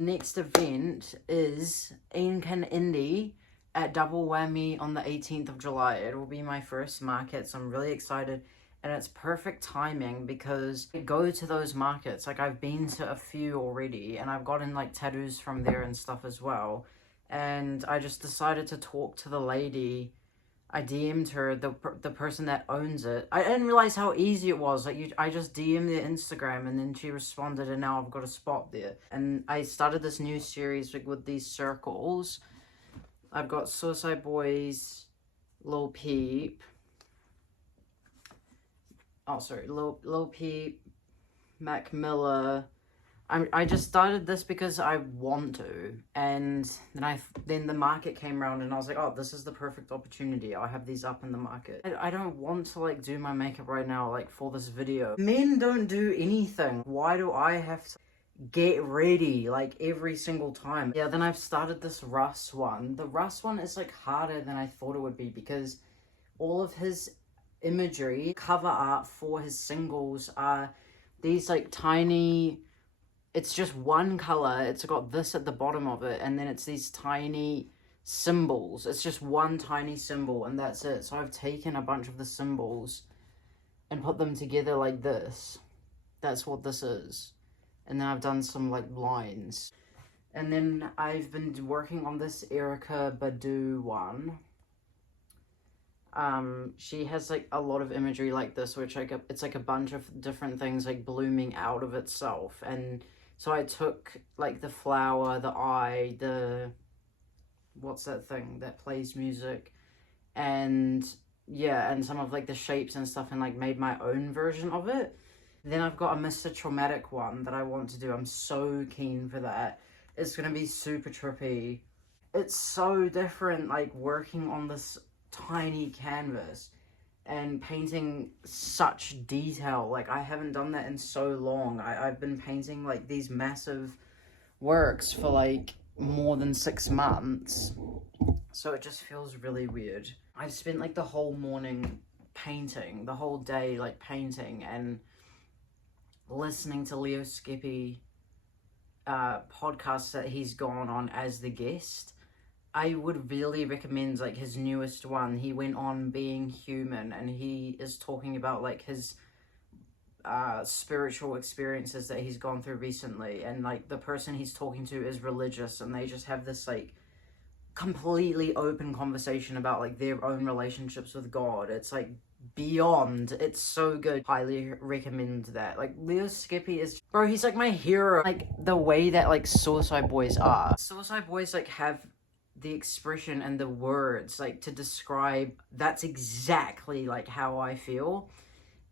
Next event is keeeeny at Double Whammy on the 18th of July. It will be my first market, so I'm really excited. And it's perfect timing because I go to those markets. Like, I've been to a few already, and I've gotten like tattoos from there and stuff as well. And I just decided to talk to the lady. I DM'd her, the person that owns it. I didn't realize how easy it was. Like, I just DM'd their Instagram, and then she responded, and now I've got a spot there. And I started this new series with these circles. I've got Suicide Boys, Lil Peep. Oh, sorry, Lil Peep, Mac Miller. I just started this because I want to, and then the market came around, and I was like, oh, this is the perfect opportunity. I'll have these up in the market. I don't want to like do my makeup right now, like for this video. Men don't do anything. Why do I have to get ready like every single time? Yeah, then I've started this Russ one. The Russ one is like harder than I thought it would be because all of his imagery, cover art for his singles are these like tiny, it's just one color, it's got this at the bottom of it, and then it's these tiny symbols. It's just one tiny symbol, and that's it. So I've taken a bunch of the symbols and put them together like this. That's what this is. And then I've done some like lines. And then I've been working on this Erykah Badu one. She has like a lot of imagery like this, which like it's like a bunch of different things like blooming out of itself. And so I took like the flower, the eye, the what's that thing that plays music, and yeah, and some of like the shapes and stuff, and like made my own version of it. Then I've got a Mr. Traumatic one that I want to do. I'm so keen for that. It's gonna be super trippy. It's so different, like working on this tiny canvas and painting such detail. Like, I haven't done that in so long. I've been painting like these massive works for like more than 6 months, so it just feels really weird. I've spent like the whole morning painting, the whole day like painting, and listening to Leo Skippy podcasts that he's gone on as the guest. I would really recommend like his newest one. He went on Being Human, and he is talking about like his spiritual experiences that he's gone through recently, and like the person he's talking to is religious, and they just have this like completely open conversation about like their own relationships with God. It's like beyond, it's so good. Highly recommend that. Like, Leo Skippy is, bro, he's like my hero. Like the way that like Suicide Boys are. Suicide Boys like have the expression and the words like to describe, that's exactly like how I feel.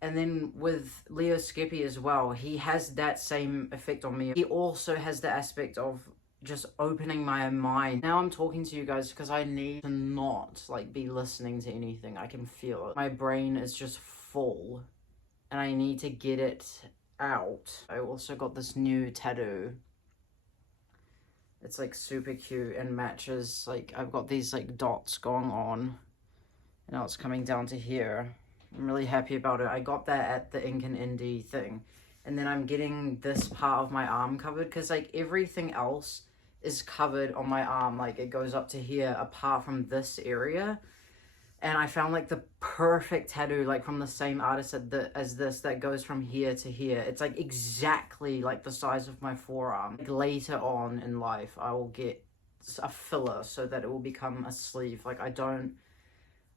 And then with Leo Skippy as well, he has that same effect on me. He also has the aspect of just opening my mind. Now I'm talking to you guys because I need to not like be listening to anything. I can feel it. My brain is just full and I need to get it out. I also got this new tattoo. It's like super cute and matches, like I've got these like dots going on. Now it's coming down to here. I'm really happy about it. I got that at the Ink and Indie thing. And then I'm getting this part of my arm covered because like everything else is covered on my arm. Like it goes up to here apart from this area. And I found like the perfect tattoo, like from the same artist as this, that goes from here to here. It's like exactly like the size of my forearm. Like, later on in life, I will get a filler so that it will become a sleeve. Like I don't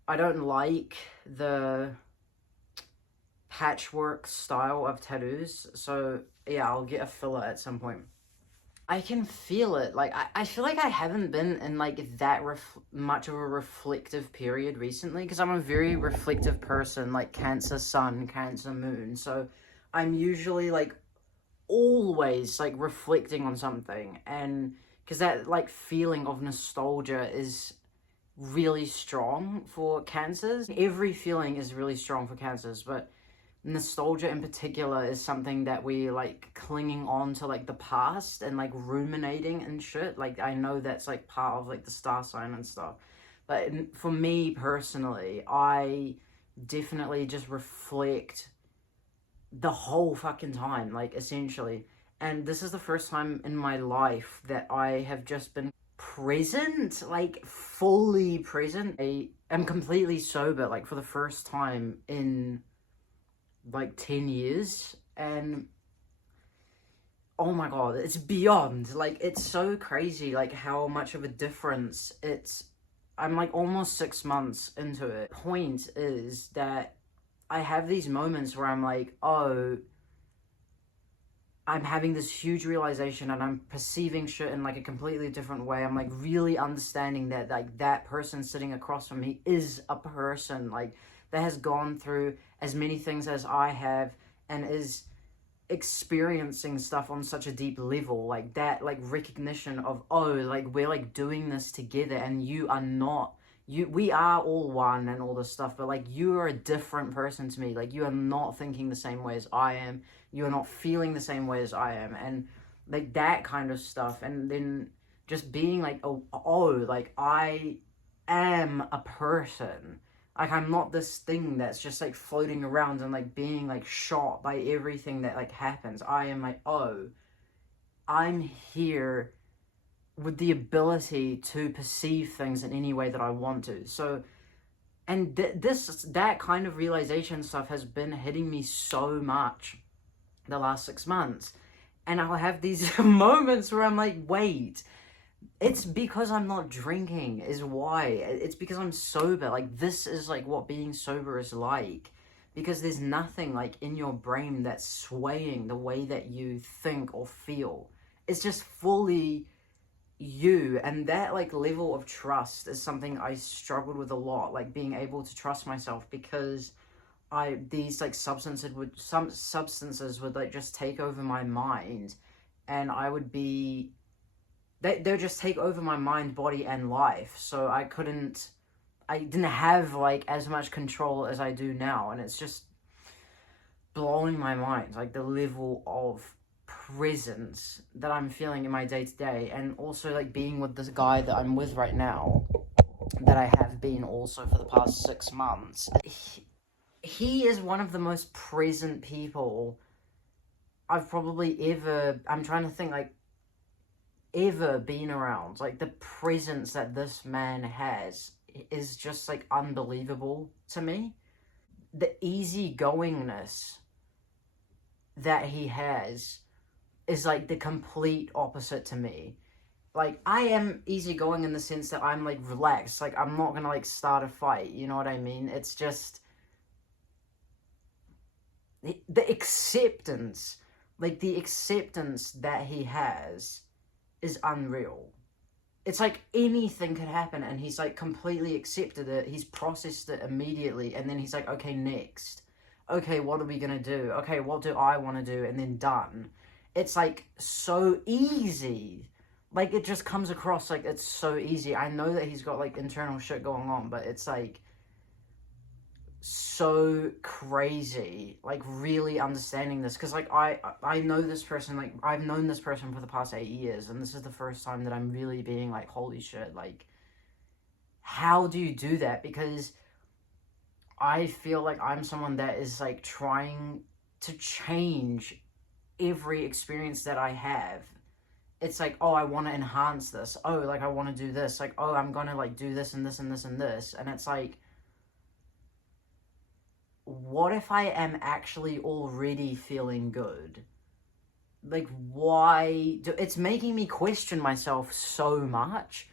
like the patchwork style of tattoos. So yeah, I'll get a filler at some point. I can feel it. Like, I feel like I haven't been in, like, that much of a reflective period recently, because I'm a very reflective person, like, Cancer Sun, Cancer Moon, so I'm usually, like, always, like, reflecting on something, and, because that, like, feeling of nostalgia is really strong for Cancers. Every feeling is really strong for Cancers, but nostalgia in particular is something that we like clinging on to like the past and like ruminating and shit. Like I know that's like part of like the star sign and stuff, but for me personally, I definitely just reflect the whole fucking time, like essentially. And this is the first time in my life that I have just been present, like fully present. I am completely sober, like for the first time in like 10 years. And oh my god, it's beyond, like, it's so crazy, like how much of a difference I'm like almost 6 months into it. Point is that I have these moments where I'm like, oh, I'm having this huge realization and I'm perceiving shit in like a completely different way. I'm like really understanding that like that person sitting across from me is a person like that has gone through as many things as I have and is experiencing stuff on such a deep level, like that, like recognition of, oh, like we're like doing this together and you are not, we are all one and all this stuff, but like you are a different person to me. Like you are not thinking the same way as I am, you are not feeling the same way as I am, and like that kind of stuff. And then just being like, oh, like I am a person. Like I'm not this thing that's just like floating around and like being like shot by everything that like happens. I am like, oh, I'm here with the ability to perceive things in any way that I want to. So, and that kind of realization stuff has been hitting me so much the last 6 months. And I'll have these moments where I'm like, wait, it's because I'm not drinking is why. It's because I'm sober. Like, this is like what being sober is like. Because there's nothing like in your brain that's swaying the way that you think or feel. It's just fully you. And that like level of trust is something I struggled with a lot. Like being able to trust myself, because these like substances would like just take over my mind, and I would be, they'll just take over my mind, body, and life. So I didn't have like as much control as I do now, and it's just blowing my mind, like the level of presence that I'm feeling in my day-to-day. And also like being with this guy that I'm with right now, that I have been also for the past 6 months. He is one of the most present people I've probably ever, I'm trying to think, like, ever been around. Like, the presence that this man has is just, like, unbelievable to me. The easygoingness that he has is, like, the complete opposite to me. Like, I am easygoing in the sense that I'm, like, relaxed. Like, I'm not gonna, like, start a fight, you know what I mean? It's just the acceptance, like, the acceptance that he has is unreal. It's like anything could happen and he's like completely accepted it, he's processed it immediately, and then he's like, okay, next. Okay, what are we gonna do? Okay, what do I want to do? And then done. It's like so easy. Like, it just comes across like it's so easy. I know that he's got like internal shit going on, but it's like so crazy, like really understanding this, because like I know this person, like I've known this person for the past 8 years, and this is the first time that I'm really being like, holy shit, like how do you do that? Because I feel like I'm someone that is like trying to change every experience that I have. It's like, oh, I want to enhance this, oh, like I want to do this, like, oh, I'm gonna like do this and this and this and this, and it's like, what if I am actually already feeling good? Like, why it's making me question myself so much,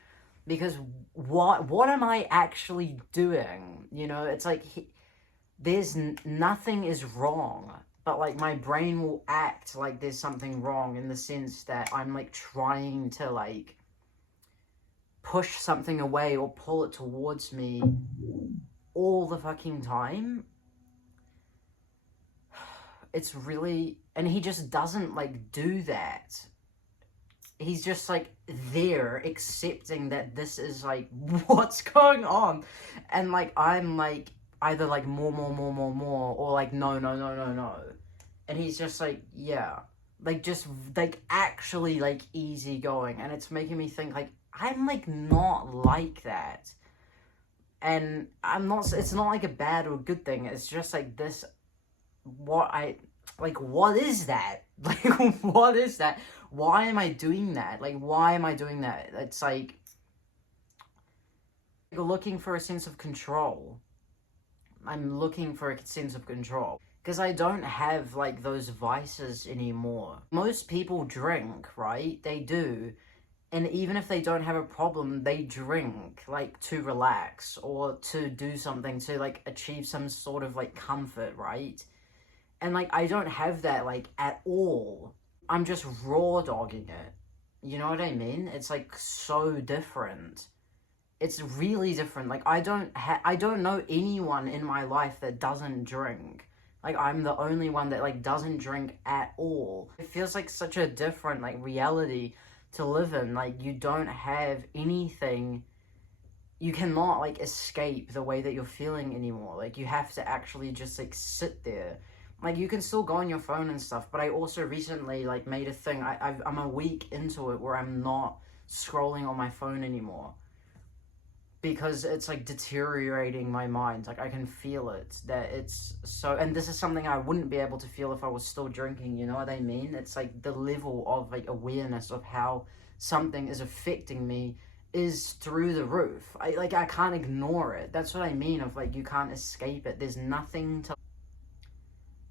because what am I actually doing? You know, it's like there's nothing is wrong, but like my brain will act like there's something wrong, in the sense that I'm like trying to like push something away or pull it towards me all the fucking time. It's really, and he just doesn't like do that. He's just like there accepting that this is like what's going on, and like I'm like either like more, or like no, and he's just like, yeah, like just like actually like easygoing, and it's making me think like I'm like not like that, and I'm not, it's not like a bad or good thing, it's just like this, what like, what is that? Like, what is that? Why am I doing that? Like, why am I doing that? It's like looking for a sense of control. I'm looking for a sense of control. Because I don't have, like, those vices anymore. Most people drink, right? They do. And even if they don't have a problem, they drink, like, to relax or to do something to, like, achieve some sort of, like, comfort, right? And, like, I don't have that, like, at all. I'm just raw dogging it. You know what I mean? It's, like, so different. It's really different. Like, I don't know anyone in my life that doesn't drink. Like, I'm the only one that, like, doesn't drink at all. It feels like such a different, like, reality to live in. Like, you don't have anything, you cannot, like, escape the way that you're feeling anymore. Like, you have to actually just, like, sit there. Like, you can still go on your phone and stuff, but I also recently, like, made a thing. I'm a week into it where I'm not scrolling on my phone anymore. Because it's, like, deteriorating my mind. Like, I can feel it, that it's so, and this is something I wouldn't be able to feel if I was still drinking, you know what I mean? It's, like, the level of, like, awareness of how something is affecting me is through the roof. I can't ignore it. That's what I mean of, like, you can't escape it. There's nothing to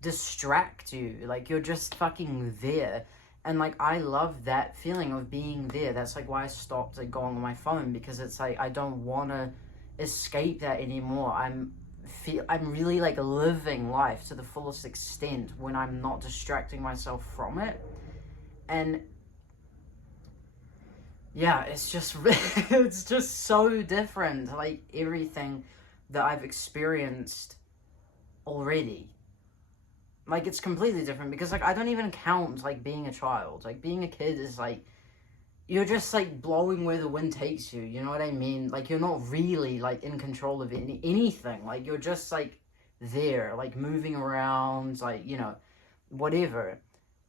distract you. Like, you're just fucking there. And, like, I love that feeling of being there. That's, like, why I stopped, like, going on my phone, because it's, like, I don't want to escape that anymore. I'm really, like, living life to the fullest extent when I'm not distracting myself from it. And, yeah, it's just, it's just so different, like, everything that I've experienced already. Like, it's completely different, because, like, I don't even count, like, being a child. Like, being a kid is, like, you're just, like, blowing where the wind takes you, you know what I mean? Like, you're not really, like, in control of anything. Like, you're just, like, there, like, moving around, like, you know, whatever.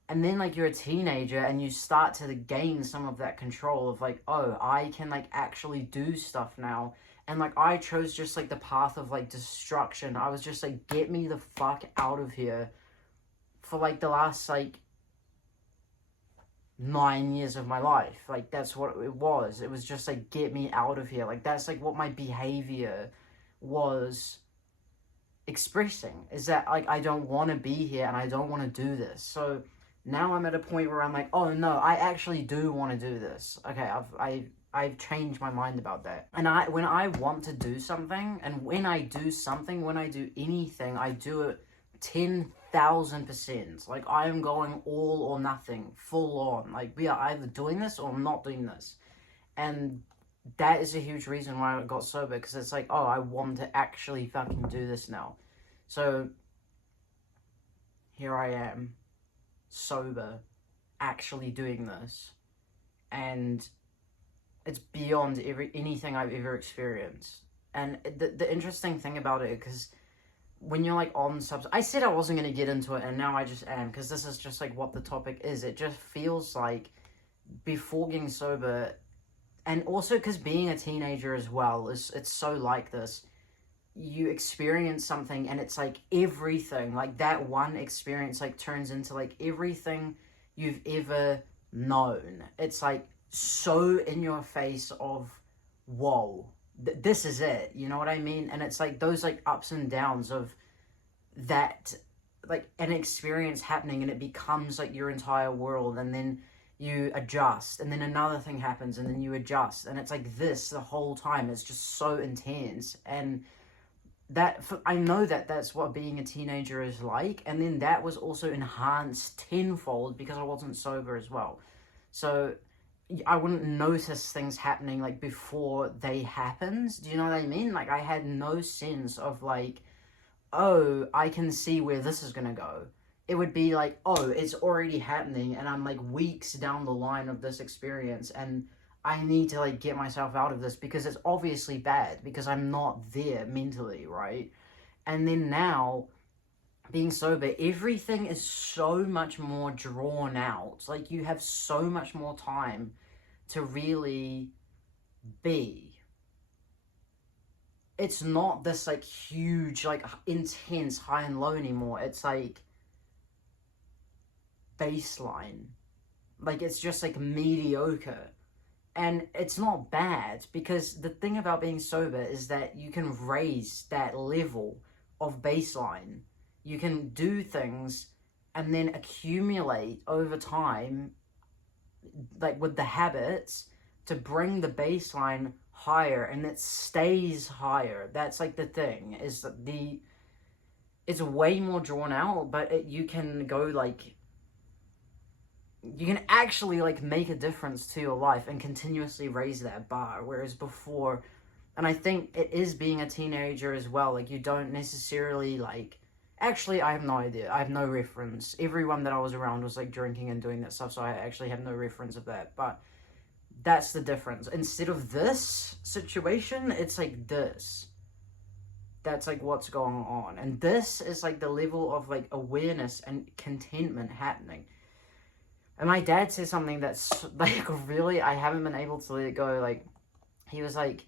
And then, like, you're a teenager, and you start to gain some of that control of, like, oh, I can, like, actually do stuff now. And, like, I chose just, like, the path of, like, destruction. I was just, like, get me the fuck out of here. For, like, the last, like, 9 years of my life. Like, that's what it was. It was just, like, get me out of here. Like, that's, like, what my behavior was expressing. Is that, like, I don't want to be here, and I don't want to do this. So, now I'm at a point where I'm like, oh, no, I actually do want to do this. Okay, I've changed my mind about that. And when I want to do something, and when I do something, when I do anything, I do it 10,000%. Like, I am going all or nothing, full on. Like, we are either doing this or I'm not doing this. And that is a huge reason why I got sober, because it's like, oh, I want to actually fucking do this now. So, here I am, sober, actually doing this. And it's beyond anything I've ever experienced. And the interesting thing about it, because when you're, like, on substance, I said I wasn't going to get into it, and now I just am, because this is just, like, what the topic is. It just feels like, before getting sober, and also because being a teenager as well, it's so like this, you experience something, and it's, like, everything, like, that one experience, like, turns into, like, everything you've ever known. It's, like, so in your face of, whoa, this is it, you know what I mean? And it's, like, those, like, ups and downs of that, like, an experience happening, and it becomes, like, your entire world, and then you adjust, and then another thing happens, and then you adjust, and it's, like, this the whole time. It's just so intense. And that, I know that that's what being a teenager is like, and then that was also enhanced tenfold because I wasn't sober as well. So I wouldn't notice things happening, like, before they happened. Do you know what I mean? Like, I had no sense of, like, oh, I can see where this is gonna go. It would be like, oh, it's already happening, and I'm, like, weeks down the line of this experience, and I need to, like, get myself out of this, because it's obviously bad, because I'm not there mentally, right? And then now, being sober, everything is so much more drawn out. Like, you have so much more time to really be. It's not this, like, huge, like, intense high and low anymore. It's, like, baseline. Like, it's just like mediocre. And it's not bad, because the thing about being sober is that you can raise that level of baseline. You can do things and then accumulate over time, like with the habits, to bring the baseline higher, and it stays higher. That's like the thing, is that it's way more drawn out, but you can go like, you can actually like make a difference to your life and continuously raise that bar. Whereas before, and I think it is being a teenager as well, like you don't necessarily like, actually I have no idea, I have no reference. Everyone that I was around was like drinking and doing that stuff, so I actually have no reference of that. But that's the difference. Instead of this situation, it's like this. That's like what's going on, and this is like the level of like awareness and contentment happening. And my dad says something that's like, really, I haven't been able to let it go. Like, he was like,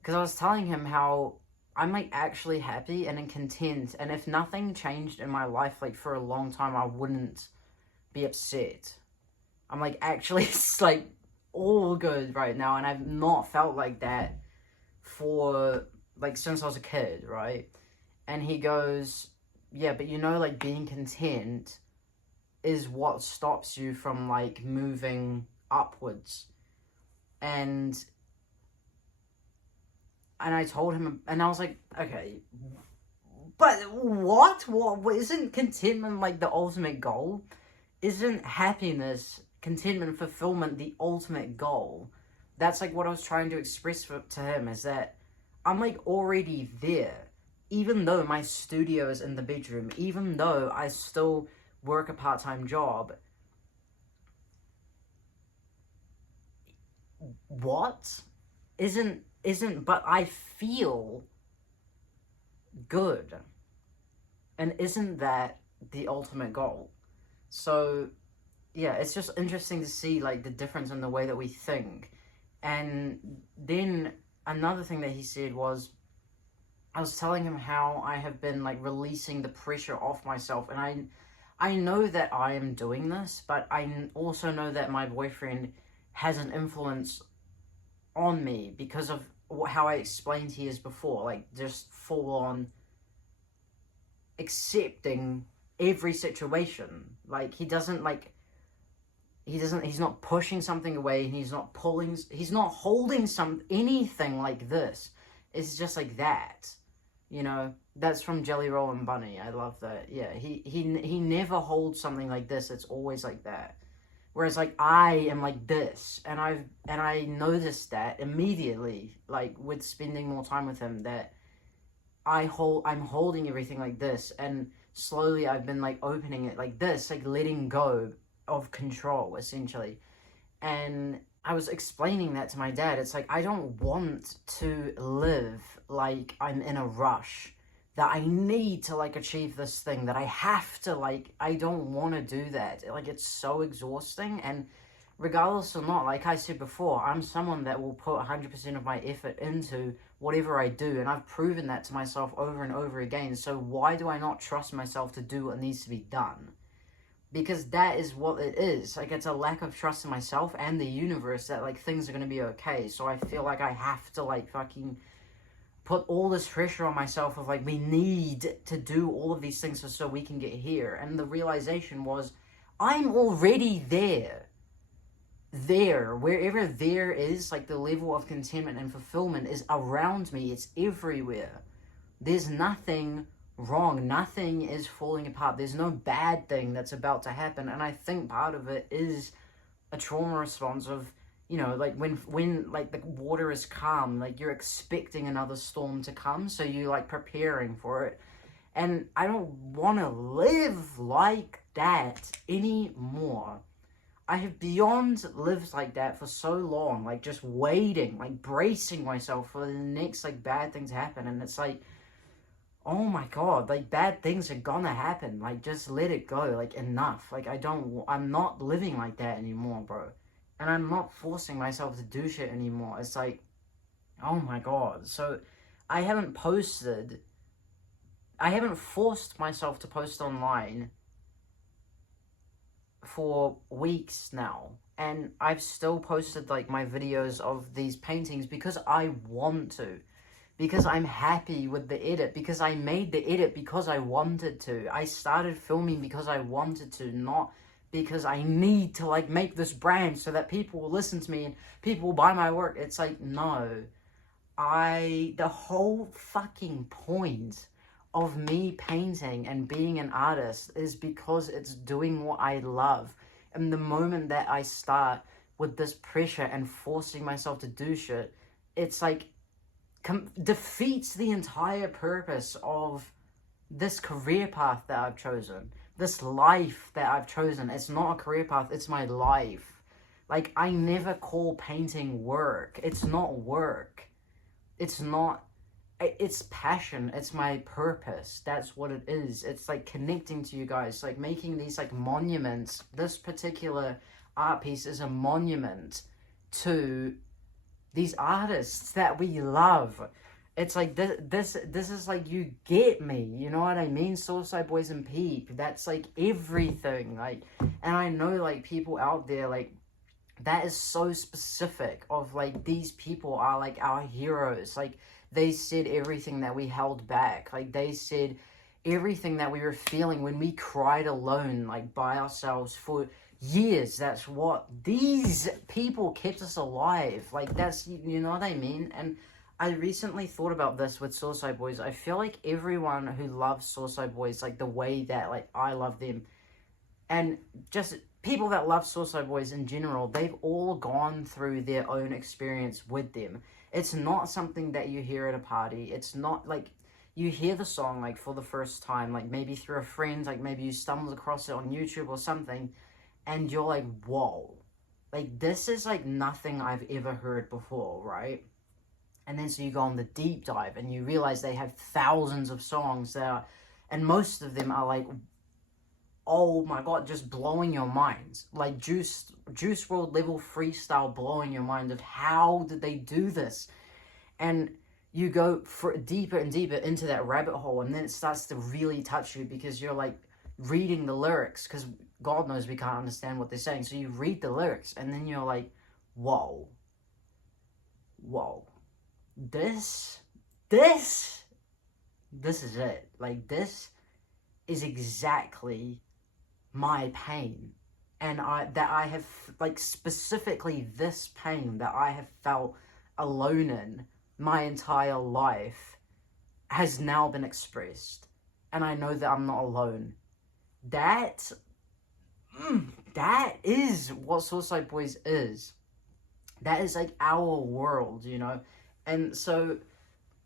because I was telling him how I'm like actually happy and content, and if nothing changed in my life like for a long time, I wouldn't be upset. I'm like, actually, it's like all good right now, and I've not felt like that for like since I was a kid, right? And he goes, yeah, but you know, like being content is what stops you from like moving upwards. And I told him, and I was like, okay, but what isn't contentment like the ultimate goal? Isn't happiness, contentment, fulfillment the ultimate goal? That's like what I was trying to express to him, is that I'm like already there, even though my studio is in the bedroom, even though I still work a part-time job. What? Isn't, but I feel good. And isn't that the ultimate goal? So, yeah, it's just interesting to see, like, the difference in the way that we think. And then another thing that he said was, I was telling him how I have been, like, releasing the pressure off myself, and I know that I am doing this, but I also know that my boyfriend has an influence on me because of how I explained he is before, like just full on accepting every situation. Like he's not pushing something away, and he's not holding anything like this. It's just like that, you know. That's from Jelly Roll and Bunny. I love that. Yeah, he never holds something like this. It's always like that. Whereas like I am like this, and I noticed that immediately, like with spending more time with him, that I'm holding everything like this, and slowly I've been like opening it like this, like letting go of control essentially. And I was explaining that to my dad. It's like, I don't want to live like I'm in a rush, that I need to like achieve this thing, that I have to like, I don't want to do that. Like, it's so exhausting. And regardless or not, like I said before, I'm someone that will put 100% of my effort into whatever I do, and I've proven that to myself over and over again. So why do I not trust myself to do what needs to be done? Because that is what it is. Like, it's a lack of trust in myself and the universe that like things are going to be okay. So I feel like I have to like fucking put all this pressure on myself of like, we need to do all of these things so we can get here. And the realization was, I'm already there. Wherever there is, like the level of contentment and fulfillment is around me. It's everywhere. There's nothing wrong. Nothing is falling apart. There's no bad thing that's about to happen. And I think part of it is a trauma response of, you know, like when like the water is calm, like you're expecting another storm to come, so you like preparing for it. And I don't want to live like that anymore. I have beyond lived like that for so long, like just waiting, like bracing myself for the next like bad thing to happen. And it's like, oh my god, like bad things are gonna happen. Like, just let it go. Like, enough. Like, I'm not living like that anymore, bro. And I'm not forcing myself to do shit anymore. It's like, oh my god. So I haven't forced myself to post online for weeks now, and I've still posted like my videos of these paintings because I want to, because I'm happy with the edit, because I made the edit because I wanted to. I started filming because I wanted to, not because I need to like make this brand so that people will listen to me and people will buy my work. It's like, no, the whole fucking point of me painting and being an artist is because it's doing what I love. And the moment that I start with this pressure and forcing myself to do shit, it's like defeats the entire purpose of this career path that I've chosen, this life that I've chosen. It's not a career path, it's my life. Like, I never call painting work. It's not work. It's not, it's passion. It's my purpose. That's what it is. It's like connecting to you guys, like making these like monuments. This particular art piece is a monument to these artists that we love. It's like this is like, you get me, you know what I mean? Suicide Boys and Peep, that's like everything. Like, and I know like people out there, like, that is so specific of like, these people are like our heroes. Like, they said everything that we held back. Like, they said everything that we were feeling when we cried alone, like by ourselves for years. That's what these people kept us alive. Like, that's, you know what I mean? And I recently thought about this with Suicide Boys. I feel like everyone who loves Suicide Boys, like the way that like I love them, and just people that love Suicide Boys in general, they've all gone through their own experience with them. It's not something that you hear at a party. It's not like you hear the song like for the first time, like maybe through a friend, like maybe you stumbled across it on YouTube or something, and you're like, whoa, like this is like nothing I've ever heard before, right? And then so you go on the deep dive and you realize they have thousands of songs that are, and most of them are like, oh my god, just blowing your mind. Like Juice WRLD level freestyle, blowing your mind of how did they do this? And you go for deeper and deeper into that rabbit hole, and then it starts to really touch you because you're like reading the lyrics, because God knows we can't understand what they're saying. So you read the lyrics and then you're like, whoa, this is it. Like, this is exactly my pain. And I have, like, specifically this pain that I have felt alone in my entire life has now been expressed. And I know that I'm not alone. That is what Suicide Boys is. That is, like, our world, you know? And so,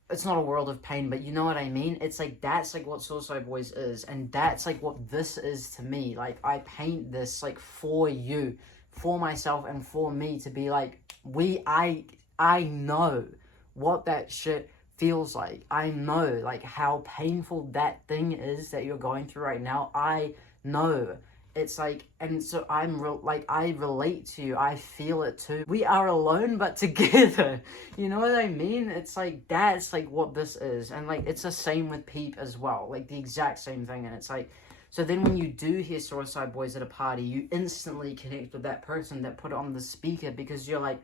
it's not a world of pain, but you know what I mean? It's like, that's like what Suicide Boys is, and that's like what this is to me. Like, I paint this like for you, for myself, and for me to be like, I know what that shit feels like. I know like how painful that thing is that you're going through right now. I know. It's like, and so I relate to you. I feel it too. We are alone, but together. You know what I mean? It's like, that's like what this is. And like, it's the same with Peep as well. Like, the exact same thing. And it's like, so then when you do hear Suicide Boys at a party, you instantly connect with that person that put it on the speaker, because you're like,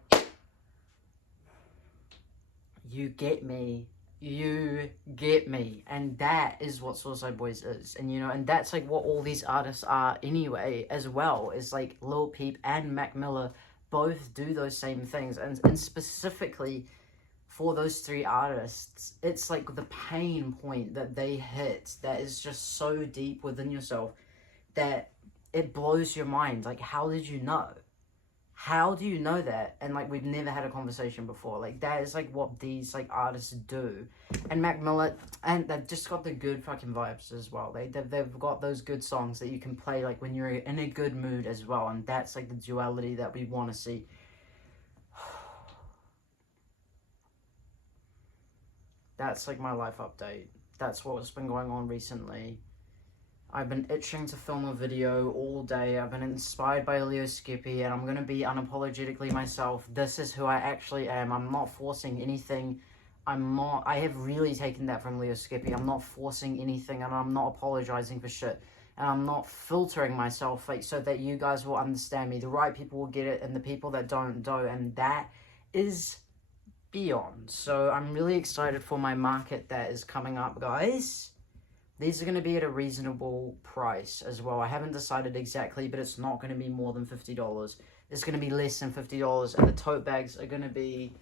you get me. You get me. And that is what Suicide Boys is. And you know, and that's like what all these artists are anyway as well, is like Lil Peep and Mac Miller both do those same things. And specifically for those three artists, it's like the pain point that they hit that is just so deep within yourself that it blows your mind. Like, how did you know? How do you know that? And like, we've never had a conversation before. Like, that is like what these like artists do. And Mac Miller, and they've just got the good fucking vibes as well. They've got those good songs that you can play like when you're in a good mood as well. And that's like the duality that we want to see. That's like my life update. That's what's been going on recently. I've been itching to film a video all day. I've been inspired by Leo Skippy, and I'm going to be unapologetically myself. This is who I actually am. I'm not forcing anything. I have really taken that from Leo Skippy. I'm not forcing anything, and I'm not apologizing for shit. and I'm not filtering myself, like, so that you guys will understand me. The right people will get it, and the people that don't, and that is beyond. So I'm really excited for my market that is coming up, guys. These are going to be at a reasonable price as well. I haven't decided exactly, but it's not going to be more than $50. It's going to be less than $50, and the tote bags are going to be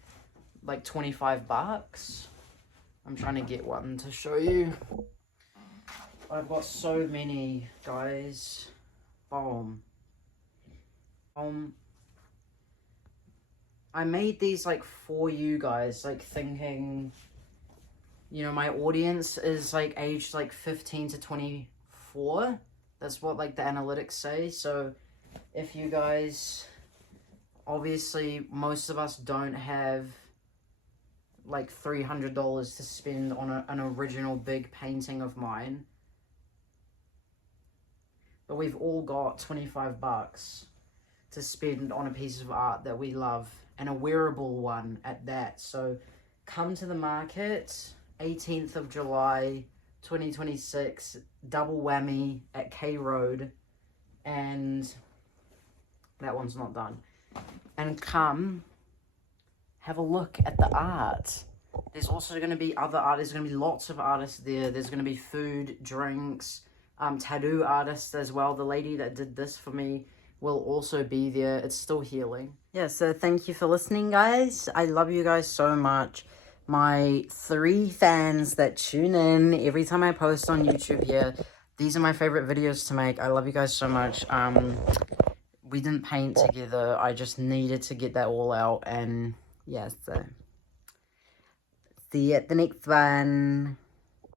like 25 bucks. I'm trying to get one to show you. I've got so many, guys. Boom. I made these like for you guys, like thinking, you know, my audience is like aged like 15 to 24. That's what like the analytics say. So if you guys, obviously most of us don't have like $300 to spend on an original big painting of mine, but we've all got 25 bucks to spend on a piece of art that we love, and a wearable one at that. So come to the market, 18th of July 2026, Double Whammy at K Road, and that one's not done. And come have a look at the art. There's also going to be other art. There's going to be lots of artists there. There's going to be food, drinks, tattoo artists as well. The lady that did this for me will also be there. It's still healing. Yeah, so thank you for listening, guys. I love you guys so much. My 3 fans that tune in every time I post on YouTube here, these are my favorite videos to make. I love you guys so much. We didn't paint together. I just needed to get that all out, and yeah, so see you at the next one.